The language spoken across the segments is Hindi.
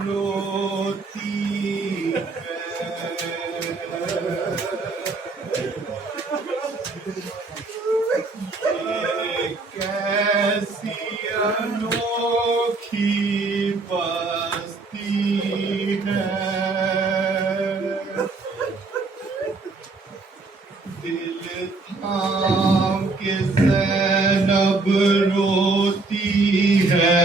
रोती है कैसी अनोखी बस्ती है, दिल थाम के ज़ैनब रोती है,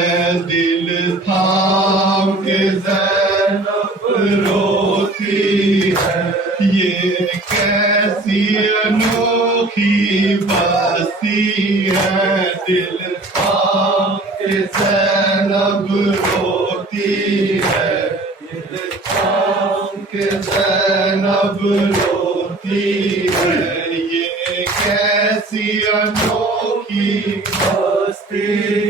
दिल थाम के ज़ैनब रोती है, ये कैसी अनोखी बस्ती है, दिल थाम के ज़ैनब रोती है, दिल थाम के ज़ैनब रोती है, ये कैसी अनोखी बस्ती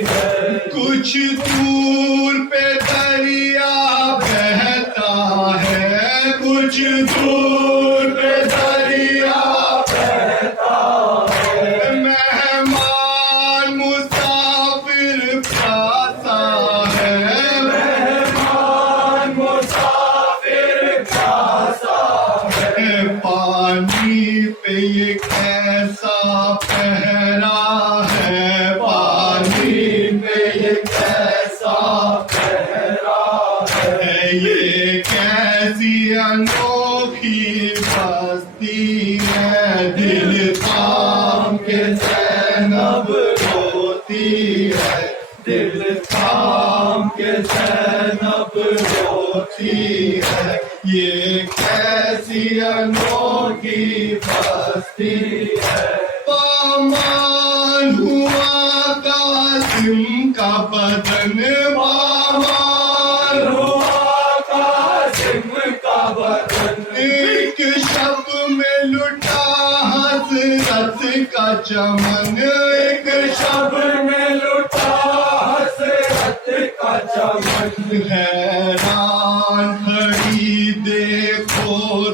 है। कुछ दूर पे दरिया बहता है, कुछ दूर पे दरिया बहता है, मेहमान मुसाफिर प्यासा है, मेहमान मुसाफिर प्यासा है, पानी पे ये कैसा पहरा है, पानी पे ये कैसा पहरा है, ये कैसी अनोखी बस्ती है, दिल थाम के ज़ैनब रोती है, दिल थाम के ज़ैनब रोती है, ये कैसी अनोखी बस्ती है। पामाल हुआ कासिम का बदन, पामाल हुआ कासिम का बदन, एक शब में लुटा हसरत का चमन, एक शब में लुटा हसरत का चमन, हैरान खड़ी देखो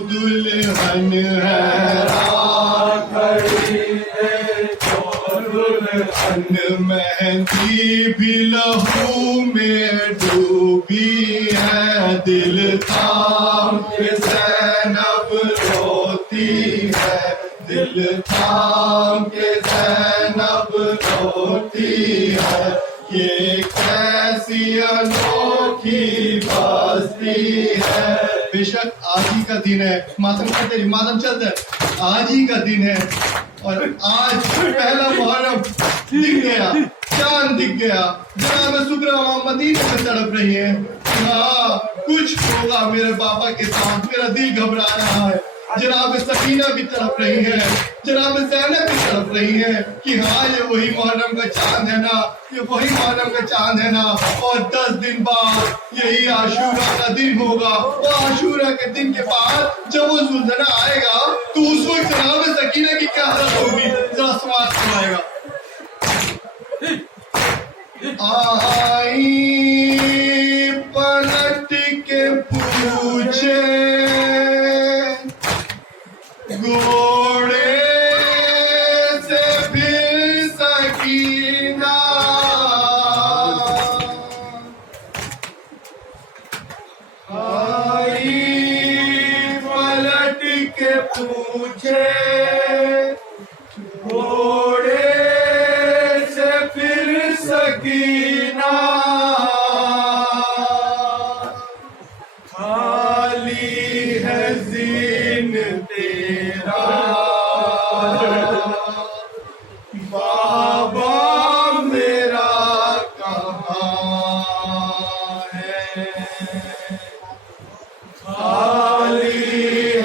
दुल्हन, हैरान खड़ी देखो दुल्हन, मेहंदी भी लहू में डूबी है, दिल थाम के ज़ैनब रोती है, दिल थाम के ज़ैनब रोती है, ये कैसी अनोखी बस्ती है। बेशक आज ही का दिन है, मातम करते मातम चलते आज ही का दिन है, और आज पहला मुहर्रम दिख गया, चांद दिख गया, जनाब सुगरा मदीने में तड़प रही है। हाँ, कुछ होगा मेरे बाबा के साथ, मेरा दिल घबरा रहा है। जनाब सकीना भी तड़प रही है, जनाब ज़ैनब भी तड़प रही है कि हाँ ये वही मुहर्रम का चांद है ना, ये वही मुहर्रम का चांद है ना, और 10 दिन बाद यही आशूरा का दिन होगा, और आशूरा के दिन के बाद जब वो जुल्ज़ना आएगा तो उस वक्त जनाब सकीना की क्या हालत होगी, जरा समाज सुनाएगा। आई पलट के पूछे घोड़े से फिर सकीना, आई पलट के पूछे घोड़े से फिर सकीना, खाली है ज़ीन तेरा बाबा मेरा कहाँ है, खाली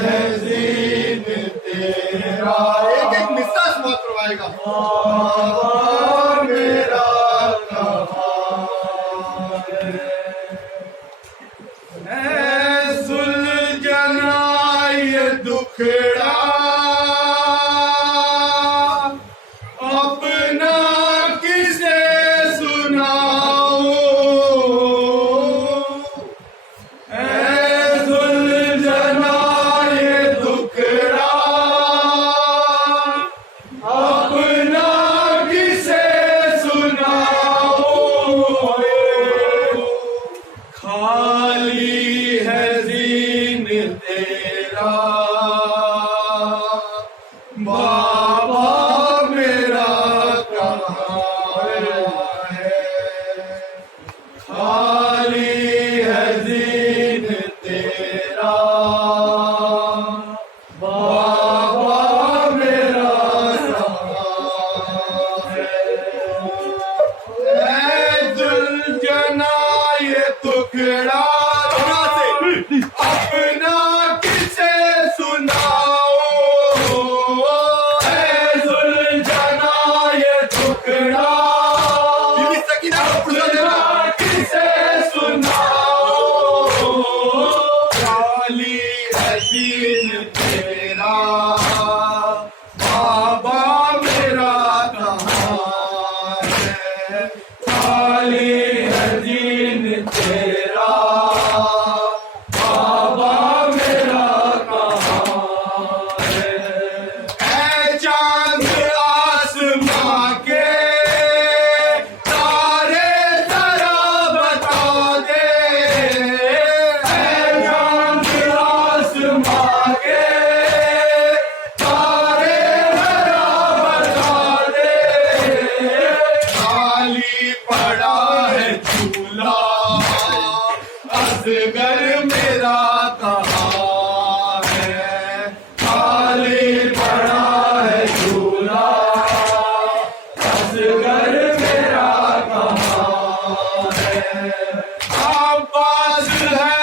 है ज़ीन तेरा। एक एक मिसरा समाप्त करवाएगा। बाबा मेरा कहाँ है, सुलझना ये दुखड़ा अपना किसे सुनाऊं, खाली है जीन तेरा बाबा मेरा कहाँ है खाली है जीन तेरा बाबा मेरा कहाँ है जुलझना ये टुकड़ा अपना किसे सुनाओ ऐ जुलझना ये टुकड़ा किसे सुनाओ खाली है दीन तेरा बाबा मेरा कहाँ है खाली है दीन तेरा बाबा मेरा कहाँ है ऐ चांद आसमां के तारे जरा बता दे ऐ चांद आसमां के तारे जरा बता दे खाली पड़ा है झूला असगर मेरा कहाँ है खाली पड़ा है झूला असगर मेरा कहाँ है आप पास है